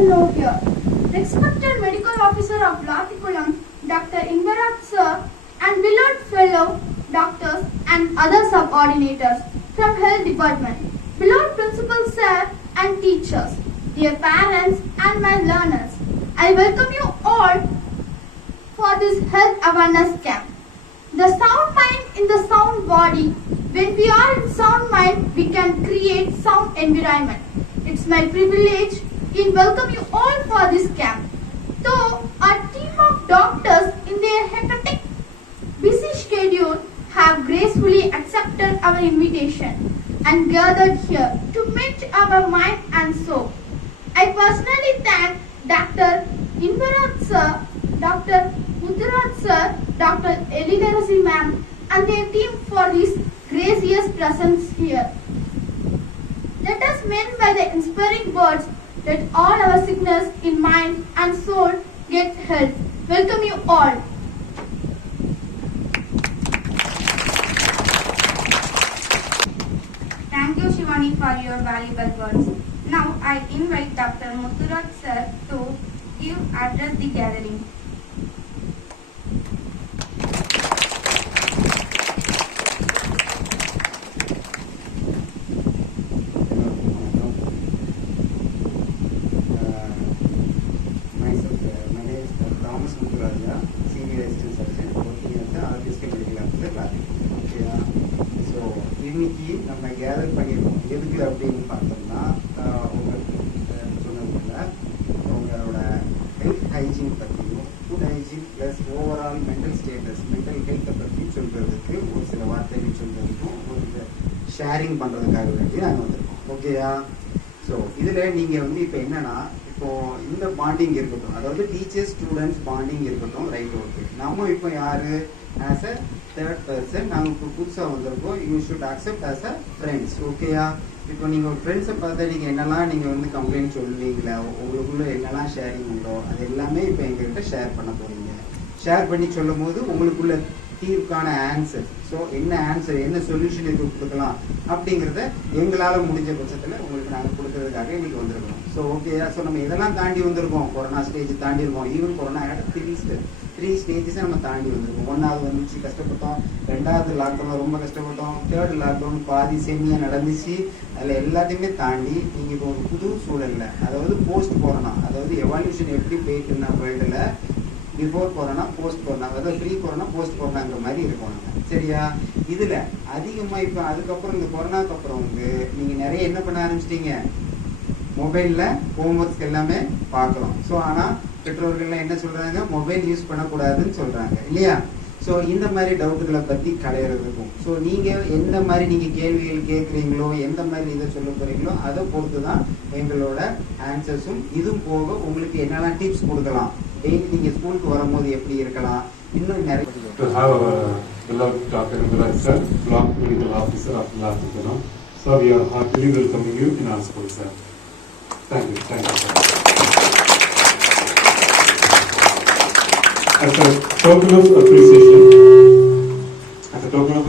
hello here. Respected Medical Officer of Latikulam, Dr. Invarat Sir, and beloved fellow doctors and other subordinators from Health Department, beloved Principal Sir and teachers, dear parents and my learners, I welcome you all for this health awareness camp. The sound mind in the sound body. When we are in sound mind, we can create sound environment. It's my privilege to welcome you all for this camp. Though our team of doctors in their hectic, busy schedule have gracefully accepted our invitation and gathered here to meet our mind and soul. I personally thank Dr. Invarat Sir, Dr. Muthurat Sir, Dr. Elidarasi Ma'am and their team for this gracious presence here. Let us end by the inspiring words that all our sickness in mind and soul get health. Welcome you all. Thank you, Shivani, for your valuable words. Now I invite Dr. Muthurat Sir to address the gathering. இன்னைக்கு நம்ம gather பண்ணியிருக்கோம் எதுக்கு அப்படின்னு பார்த்தோம்னா சொன்னதுல உங்களோட health hygiene பற்றியும் food hygiene plus overall mental status mental ஹெல்த்தை பற்றி சொல்கிறதுக்கு ஒரு சில வார்த்தைகள் சொல்கிறதுக்கும் ஒரு ஷேரிங் பண்ணுறதுக்காக வேண்டி நாங்கள் வந்திருக்கோம். ஓகேயா? ஸோ இதில் நீங்கள் வந்து இப்போ என்னன்னா இப்போ இந்த பாண்டிங் இருக்கட்டும், அதாவது டீச்சர்ஸ் ஸ்டூடெண்ட்ஸ் பாண்டிங் இருக்கட்டும், ரைட்? ஓகே, நம்ம இப்போ யாரு ஆஸ் அ தேர்ட் பர்சன் நாங்கள் இப்போ புதுசாக வந்திருக்கோம். You should accept as a friends. ஓகேயா? இப்போ நீங்கள் ஒரு ஃப்ரெண்ட்ஸை பார்த்தா நீங்கள் என்னெல்லாம் நீங்கள் வந்து கம்ப்ளைண்ட் சொல்லுவீங்களா, உங்களுக்குள்ள என்னெல்லாம் ஷேரிங் உண்டோ அது எல்லாமே இப்போ எங்ககிட்ட ஷேர் பண்ண போறீங்க. ஷேர் பண்ணி சொல்லும் போது உங்களுக்குள்ள தீர்வுக்கான ஆன்சர், ஸோ என்ன ஆன்சர், என்ன சொல்யூஷன் இது கொடுக்கலாம் அப்படிங்கிறத எங்களால் முடிஞ்ச பட்சத்தில் உங்களுக்கு நாங்கள் கொடுக்கறதுக்காக எங்களுக்கு வந்திருக்கோம். ஸோ ஓகேயா? ஸோ நம்ம இதெல்லாம் தாண்டி வந்திருக்கோம். கொரோனா ஸ்டேஜ் தாண்டி இருக்கோம். ஈவன் கொரோனா த்ரீ ஸ்டேஜஸை நம்ம தாண்டி வந்திருக்கோம். ஒன்றாவது வந்துச்சு கஷ்டப்பட்டோம், ரெண்டாவது லாக்டவுன் ரொம்ப கஷ்டப்பட்டோம், தேர்ட் லாக்டவுன் பாதி செம்மியாக நடந்துச்சு. அதில் எல்லாத்தையுமே தாண்டி நீங்கள் இப்போ ஒரு புது சூழலில், அதாவது போஸ்ட் கொரோனா, அதாவது எவால்யூஷன் எப்படி போயிட்டு இருந்தா வேர்ல்டில் பிஃபோர் கொரோனா போஸ்ட் கொரோனா, அதாவது ப்ரீ கொரோனா போஸ்ட் கொரோனாங்கிற மாதிரி இருக்கும். சரியா? இதில் அதிகமாக இப்போ அதுக்கப்புறம் இந்த கொரோனாக்கு அப்புறம் வந்து நீங்கள் நிறைய என்ன பண்ண ஆரம்பிச்சிட்டீங்க, மொபைலில் ஹோம்ஒர்க்ஸ் எல்லாமே பார்க்குறோம். ஸோ ஆனால் பெற்றோர்கள்லாம் என்ன சொல்கிறாங்க, மொபைல் யூஸ் பண்ணக்கூடாதுன்னு சொல்கிறாங்க இல்லையா? ஸோ இந்த மாதிரி டவுட்டுகளை பற்றி களையிறதுக்கும், ஸோ நீங்கள் எந்த மாதிரி நீங்கள் கேள்விகள் கேட்குறீங்களோ, எந்த மாதிரி இதை சொல்ல போகிறீங்களோ அதை பொறுத்து தான் எங்களோட ஆன்சர்ஸும். இதுவும் போக உங்களுக்கு என்னெல்லாம் டிப்ஸ் கொடுக்கலாம், டெய்லி நீங்கள் ஸ்கூலுக்கு வரும்போது எப்படி இருக்கலாம், இன்னும் நிறைய. To have our beloved Dr. Invarat Sir, Block Medical Officer of Latikulam. So we are heartily welcoming you in our school, sir. Thank you, sir. As a token of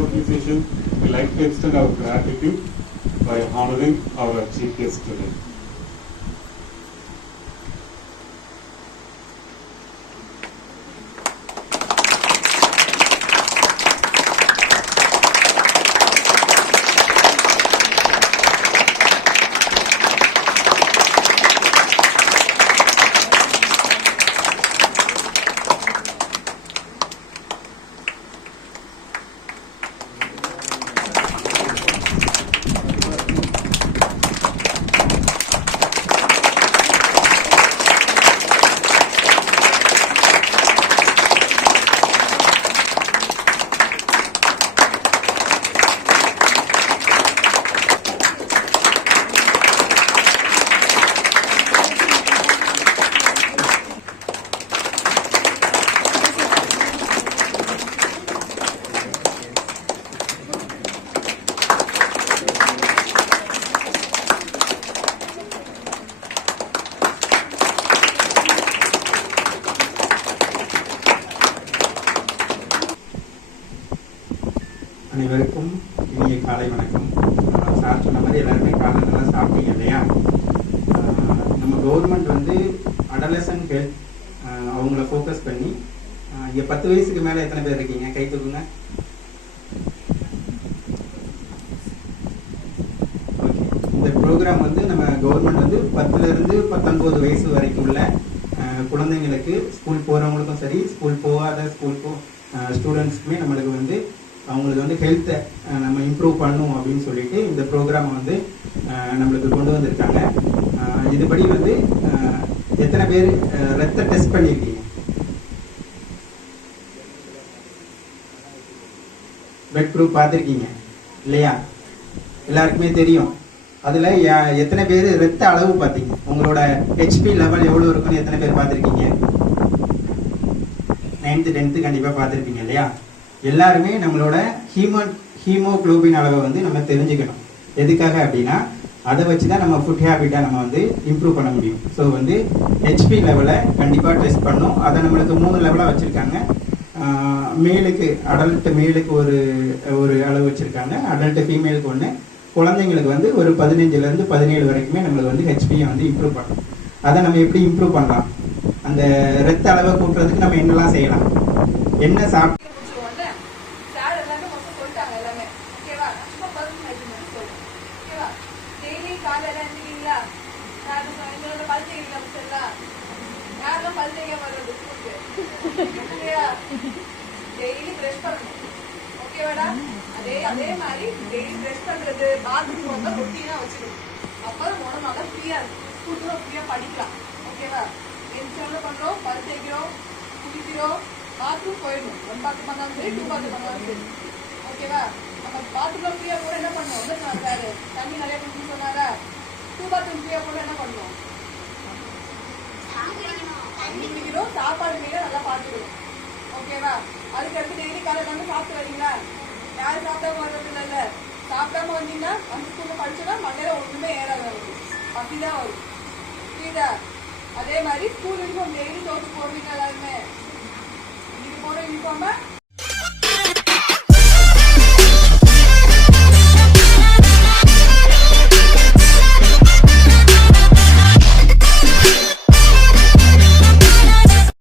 appreciation, we like to extend our gratitude by honoring our chief guest today. அனைவருக்கும் இனிய காலை வணக்கம். Sir சொன்ன மாதிரி எல்லாருமே காலை நல்லா சாப்பிட்டீங்க இல்லையா? நம்ம கவர்மெண்ட் வந்து அடலசன்ட் ஹெல்த் அவங்கள ஃபோக்கஸ் பண்ணி இங்கே 10 வயசுக்கு மேலே எத்தனை பேர் இருக்கீங்க? கை தூக்குங்க. ஓகே, இந்த ப்ரோக்ராம் வந்து நம்ம கவர்மெண்ட் வந்து 10லேருந்து 19 வயசு வரைக்கும் உள்ள குழந்தைங்களுக்கு, ஸ்கூல் போகிறவங்களுக்கும் சரி, ஸ்கூல் போகாத ஸ்டூடெண்ட்ஸ்க்குமே நம்மளுக்கு வந்து அவங்களுக்கு வந்து ஹெல்த்தை நம்ம இம்ப்ரூவ் பண்ணணும் அப்படின்னு சொல்லிட்டு இந்த ப்ரோக்ராம் வந்து நம்மளுக்கு கொண்டு வந்திருக்காங்க. இதுபடி வந்து எத்தனை பேர் ரத்த டெஸ்ட் பண்ணியிருக்கீங்க? பிளட் குரூப் பார்த்துருக்கீங்க இல்லையா? எல்லாருக்குமே தெரியும். அதில் எத்தனை பேர் ரத்த அளவு பார்த்தீங்க? உங்களோட ஹெச்பி லெவல் எவ்வளோ இருக்குன்னு எத்தனை பேர் பார்த்துருக்கீங்க? 9th 10th கண்டிப்பாக பார்த்துருப்பீங்க இல்லையா? எல்லாருமே நம்மளோட ஹீமோகுளோபின் அளவை வந்து நம்ம தெரிஞ்சுக்கணும். எதுக்காக அப்படின்னா அதை வச்சு தான் நம்ம ஃபுட் ஹேபிட்டை நம்ம வந்து இம்ப்ரூவ் பண்ண முடியும். ஸோ வந்து ஹெச்பி லெவலை கண்டிப்பாக டெஸ்ட் பண்ணணும். அதை நம்மளுக்கு 3 லெவலாக வச்சுருக்காங்க. மேலுக்கு அடல்ட் மேலுக்கு ஒரு அளவு வச்சுருக்காங்க, அடல்ட் ஃபீமேலுக்கு ஒன்று, குழந்தைங்களுக்கு வந்து ஒரு 15லேருந்து 17 வரைக்குமே நம்மளுக்கு வந்து ஹெச்பியை வந்து இம்ப்ரூவ் பண்ணணும். அதை நம்ம எப்படி இம்ப்ரூவ் பண்ணலாம்? அந்த ரத்த அளவை கூட்டுறதுக்கு நம்ம என்னெல்லாம் செய்யலாம்? என்ன சாப்பிட்டு டெய்லி பிரஷ் பண்ணணும். ஓகேவாடா? அதே மாதிரி டெய்லி பிரஷ் பண்றது, பாத்ரூம் வந்து ரொட்டீனா வச்சுக்கணும். அப்பதான் உடம்பு நல்லா ஃப்ரீயா இருக்கும். ஸ்கூல்ல ஃப்ரீயா படிக்கலாம். ஓகேவா? என்ன பண்றோம்? பல் தேய்க்கிறோம், குளிக்கிறோம், பாத்ரூம் போயிடணும். 1 பாத்ரூம் பண்ணாலும் சரி, 2 பாத்ரூம் பண்ணாலும் சரி. ஓகேவா? நம்ம பாத்ரூம்ல ஃப்ரீயா கூட என்ன பண்ணுவோம்? சார் தண்ணி நிறைய குடிக்கணும்னு சொன்னாரா? 2 பாத்ரூம் ஃப்ரீயா கூட என்ன பண்ணுவோம்? தண்ணி குடிக்கிறோம், சாப்பாடு மீத நல்லா பார்த்துக்கிறோம். ஓகேவா? அதுக்கடுத்து டெய்லி காலையில் வந்து சாப்பிட்டு வரீங்களா? யாரும் சாப்பிடாம வர்றது இல்லைல்ல. சாப்பிடாம வந்தீங்கன்னா அந்த ஸ்கூல்ல படிச்சோன்னா மண்டையில ஒண்ணுமே ஏறாது, அவருக்கு அப்படிதான் வரும். புரியுதா? அதே மாதிரி ஸ்கூல் யூனிஃபார்ம் டெய்லி தோற்று போடுறீங்க. எல்லாருமே இன்னைக்கு போற யூனிஃபார்ம